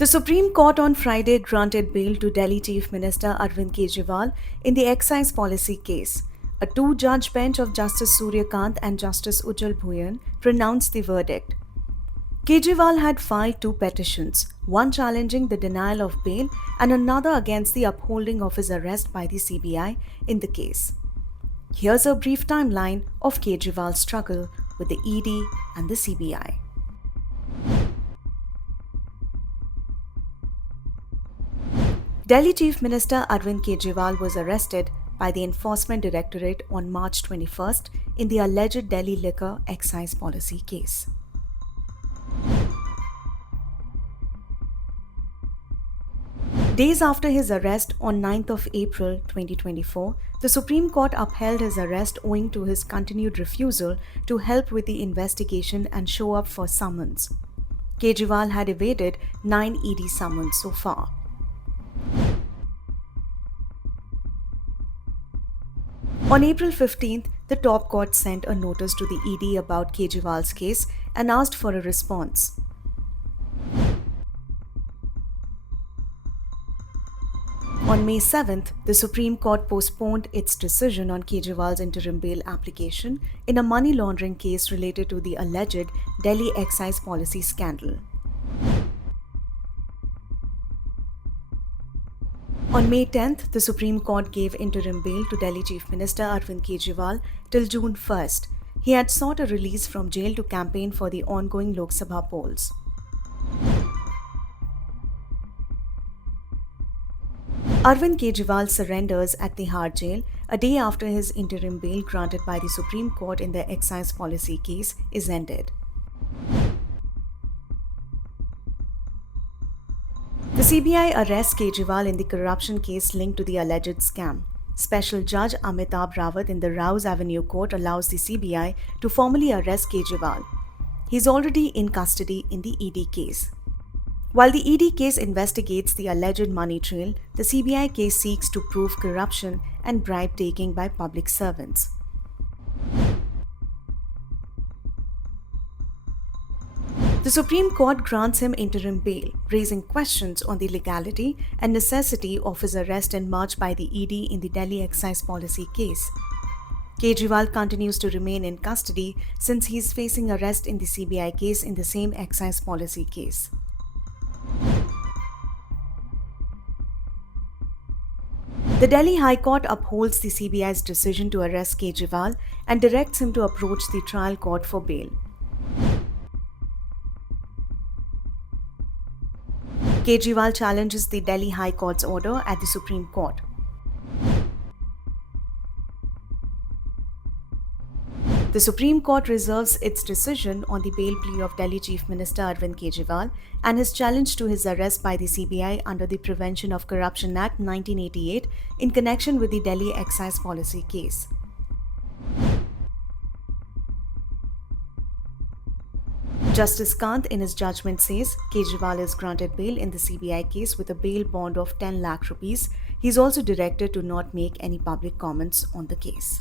The Supreme Court on Friday granted bail to Delhi Chief Minister Arvind Kejriwal in the excise policy case. A two-judge bench of Justice Surya Kant and Justice Ujjal Bhuyan pronounced the verdict. Kejriwal had filed two petitions, one challenging the denial of bail and another against the upholding of his arrest by the CBI in the case. Here's a brief timeline of Kejriwal's struggle with the ED and the CBI. Delhi Chief Minister Arvind Kejriwal was arrested by the Enforcement Directorate on March 21st in the alleged Delhi liquor excise policy case. Days after his arrest on 9th of April 2024, the Supreme Court upheld his arrest owing to his continued refusal to help with the investigation and show up for summons. Kejriwal had evaded 9 ED summons so far. On April 15th, the top court sent a notice to the ED about Kejriwal's case and asked for a response. On May 7th, the Supreme Court postponed its decision on Kejriwal's interim bail application in a money laundering case related to the alleged Delhi excise policy scandal. On May 10th, the Supreme Court gave interim bail to Delhi Chief Minister Arvind Kejriwal till June 1st. He had sought a release from jail to campaign for the ongoing Lok Sabha polls. Arvind Kejriwal surrenders at Tihar jail a day after his interim bail granted by the Supreme Court in the excise policy case is ended. The CBI arrests Kejriwal in the corruption case linked to the alleged scam. Special Judge Amitabh Rawat in the Rouse Avenue Court allows the CBI to formally arrest Kejriwal. He is already in custody in the ED case. While the ED case investigates the alleged money trail, the CBI case seeks to prove corruption and bribe taking by public servants. The Supreme Court grants him interim bail, raising questions on the legality and necessity of his arrest in March by the ED in the Delhi excise policy case. Kejriwal continues to remain in custody since he is facing arrest in the CBI case in the same excise policy case. The Delhi High Court upholds the CBI's decision to arrest Kejriwal and directs him to approach the trial court for bail. Kejriwal challenges the Delhi High Court's order at the Supreme Court. The Supreme Court reserves its decision on the bail plea of Delhi Chief Minister Arvind Kejriwal and his challenge to his arrest by the CBI under the Prevention of Corruption Act 1988 in connection with the Delhi excise policy case. Justice Kant in his judgment says Kejriwal is granted bail in the CBI case with a bail bond of 10 lakh rupees. He is also directed to not make any public comments on the case.